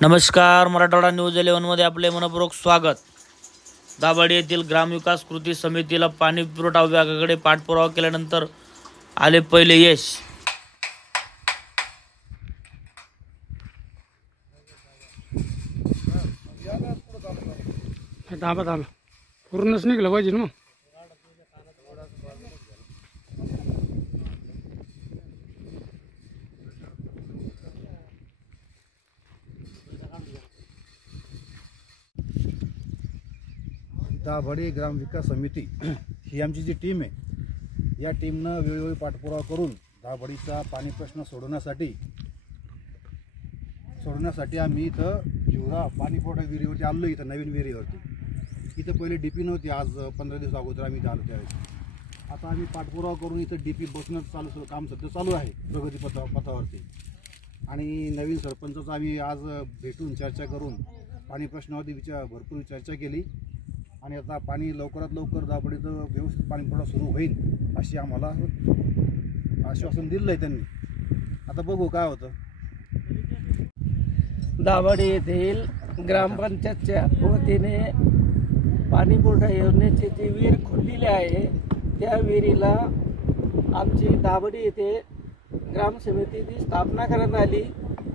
नमस्कार, मराठवाडा न्यूज 11 मध्ये आपले मनपूर्वक स्वागत। दाभाडी येथील ग्रामविकास कृती समितीला पाणी पुरवठा विभागाकडे पाठपुरावा केल्यानंतर आले पहिले यश। दाबात आलं पूर्णच निघलं पाहिजे ना। दाभाडी ग्राम विकास समिती ही आमची जी टीम आहे, या टीमनं वेळोवेळी पाठपुरावा करून दाभाडीचा पाणी प्रश्न सोडवण्यासाठी आम्ही इथं जीवरा पाणी पुरवठा विहिरीवरती आलो। इथं नवीन विहिरीवरती इथं पहिले डीपी नव्हती। आज 15 दिवस अगोदर आम्ही इथं आलो। त्यावेळेस आता आम्ही पाठपुरावा करून इथं डीपी बसणं काम सध्या चालू आहे प्रगती पथावरती। आणि नवीन सरपंचाचा आम्ही आज भेटून चर्चा करून पाणी प्रश्नावरती भरपूर चर्चा केली आणि आता पाणी लवकरात लवकर दाभाडीचं व्यवस्थित पाणी पुरवठा सुरू होईल अशी आम्हाला आश्वासन दिलं आहे त्यांनी। आता बघू काय होतं। दाभाडी येथील ग्रामपंचायतच्या वतीने पाणी पुरवठा योजनेची जी विहीर खोदलेली आहे, त्या विहिरीला आमची दाभाडी येथे ग्रामसमितीची स्थापना करण्यात आली।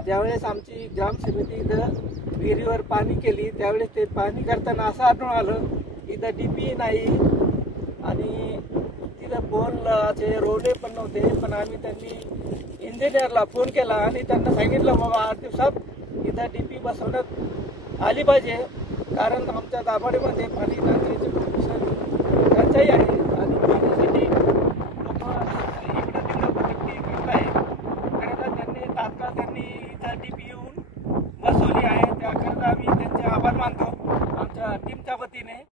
ज्यावेळेस आमची ग्रामसमिती इथं विहिरीवर पाणी केली, त्यावेळेस ते पाणी करताना असं आढळून आलं इथं डीपी नाही आणि तिथं पोलचे रोडे पण नव्हते। पण आम्ही त्यांनी इंजिनियरला फोन केला आणि त्यांना सांगितलं बाबा 8 दिवसात इथं डीपी बसवण्यात आली पाहिजे, कारण आमच्या दाभाडीमध्ये पाणी टंचाईची टंचाई आहे आणि पाण्यासाठी लोक इकडं तिकडं भटकी करत आहे। आणि आता त्यांनी इथं डीपी येऊन बसवली आहे, त्याकरता आम्ही त्यांचे आभार मानतो आमच्या टीमच्या वतीने।